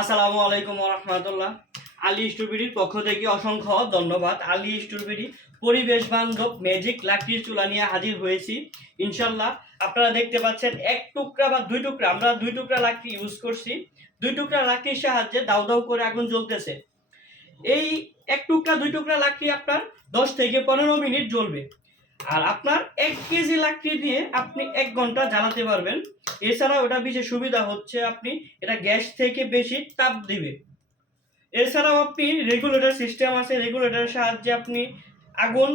আসসালামু আলাইকুম রহমতুল্লাহ। আলী স্ট্রবেরির পক্ষ থেকে অসংখ্য ধন্যবাদ। আলী স্ট্রবেরি পরিবেশ বান্ধব ম্যাজিক লাকড়ির চুলা নিয়ে হাজির হয়েছি ইনশাল্লাহ। আপনারা দেখতে পাচ্ছেন এক টুকরা বা দুই টুকরা, আমরা দুই টুকরা লাকড়ি ইউজ করছি। দুই টুকরা লাকড়ির সাহায্যে দাউ দাউ করে আগুন জ্বলতেছে। এই এক টুকরা দুই টুকরা লাকড়ি আপনার 10 থেকে 15 মিনিট জ্বলবে। আর আপনার 1 কেজি লাকড়ি দিয়ে আপনি 1 ঘন্টা জ্বালাতে পারবেন। এছাড়াও এটা বিশেষ সুবিধা হচ্ছে আপনি এটা গ্যাস থেকে বেশি তাপ দিবে। এছাড়াও আপনি রেগুলেটর সিস্টেম আছে, রেগুলেটরের সাহায্যে আপনি আগুন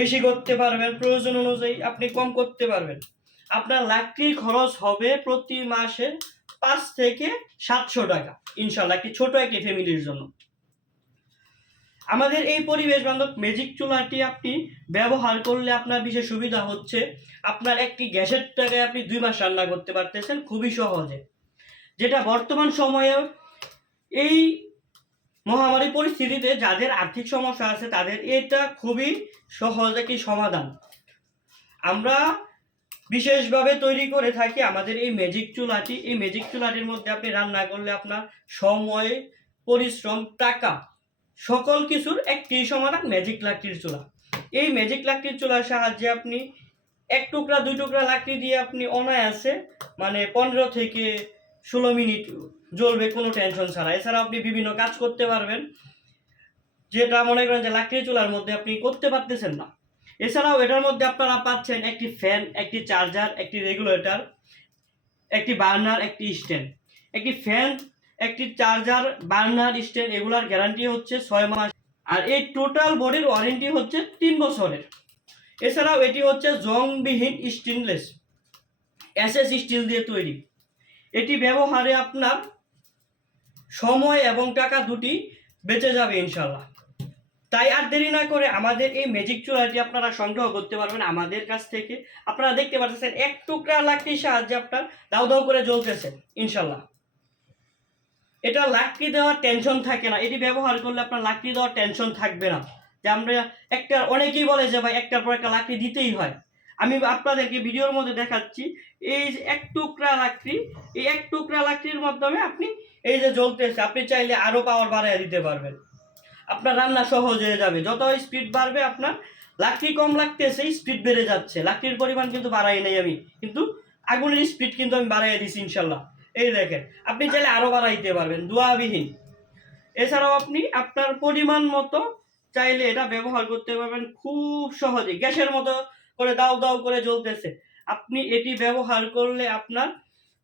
বেশি করতে পারবেন, প্রয়োজন অনুযায়ী আপনি কম করতে পারবেন। আপনার লাকড়ির খরচ হবে প্রতি মাসে 5 থেকে 700 টাকা ইনশাল্লাহ, একটি ছোট একটি ফ্যামিলির জন্য। আমাদের এই পরিবেশ বান্ধব ম্যাজিক চুলাটি আপনি ব্যবহার করলে আপনার বিশেষ সুবিধা হচ্ছে আপনার একটি গ্যাসের টাকায় আপনি 2 মাস রান্না করতে পারতেছেন খুবই সহজে। যেটা বর্তমান সময়ে এই মহামারী পরিস্থিতিতে যাদের আর্থিক সমস্যা আছে তাদের এটা খুবই সহজ একটি সমাধান। আমরা বিশেষভাবে তৈরি করে থাকি আমাদের এই ম্যাজিক চুলাটি। এই ম্যাজিক চুলাটির মধ্যে আপনি রান্না করলে আপনার সময়, পরিশ্রম, টাকা সকল কিছুর একটি সমাধান ম্যাজিক লাকড়ির চুলা। এই ম্যাজিক লাকড়ির চুলার সাহায্যে আপনি এক টুকরা দুই টুকরা লাকড়ি দিয়ে আপনি অনায়াসে 15 থেকে 16 মিনিট জ্বলবে কোনো টেনশন ছাড়া। এছাড়া আপনি বিভিন্ন কাজ করতে পারবেন যেটা মনে করেন যে লাকড়ির চুলার মধ্যে আপনি করতে পারতেছেন না। এছাড়াও এটার মধ্যে আপনারা পাচ্ছেন একটি ফ্যান, একটি চার্জার, একটি রেগুলেটর, একটি বার্নার, একটি স্ট্যান্ড। একটি ফ্যান, একটি চার্জার, বার্নার, স্ট্যান্ড এগুলার গ্যারান্টি হচ্ছে 6 মাস। আর এই টোটাল বডির ওয়ারেন্টি হচ্ছে 3 বছরের। এছাড়াও এটি হচ্ছে জংবিহীন স্টেনলেস এসএস স্টিল দিয়ে তৈরি। এটি ব্যবহারে আপনার সময় এবং টাকা দুটি বেঁচে যাবে ইনশাল্লাহ। তাই আর দেরি না করে আমাদের এই ম্যাজিক চুলাটি আপনারা সংগ্রহ করতে পারবেন আমাদের কাছ থেকে। আপনারা দেখতে পাচ্ছেন এক টুকরা লাকড়ির সাহায্যে আপনার দাউ দাউ করে জ্বলতেছে ইনশাল্লাহ। এটা লাকড়ি দেওয়ার টেনশন থাকে না, এটি ব্যবহার করলে আপনার লাকড়ি দেওয়ার টেনশন থাকবে না। যে আমরা একটা, অনেকেই বলে যে ভাই একটার পর একটা লাকড়ি দিতেই হয়। আমি আপনাদেরকে ভিডিওর মধ্যে দেখাচ্ছি এই যে এক টুকরা লাকড়ি, এই এক টুকরা লাকড়ির মাধ্যমে আপনি এই যে জ্বলতেছে, আপনি চাইলে আরও পাওয়ার বাড়ায় দিতে পারবেন। আপনার রান্না সহজ হয়ে যাবে। যত স্পিড বাড়বে আপনার লাকড়ি কম লাগতেছে, স্পিড বেড়ে যাচ্ছে। লাকড়ির পরিমাণ কিন্তু বাড়াই নাই আমি, কিন্তু আগুনের স্পিড কিন্তু আমি বাড়াই দিছি ইনশাল্লাহ। এই দেখেন, আপনি চাইলে আরও বাড়াইতে পারবেন দোয়াবিহীন। এছাড়াও আপনি আপনার পরিমাণ মতো চাইলে এটা ব্যবহার করতে পারবেন খুব সহজে। গ্যাসের মতো করে দাউ দাউ করে জ্বলতেছে, আপনি এটি ব্যবহার করলে আপনার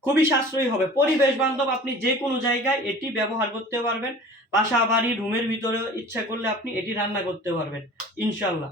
খুবই সাশ্রয়ী হবে, পরিবেশ বান্ধব। আপনি যে কোনো জায়গায় এটি ব্যবহার করতে পারবেন। বাসা বাড়ি রুমের ভিতরেও ইচ্ছা করলে আপনি এটি রান্না করতে পারবেন ইনশাল্লাহ।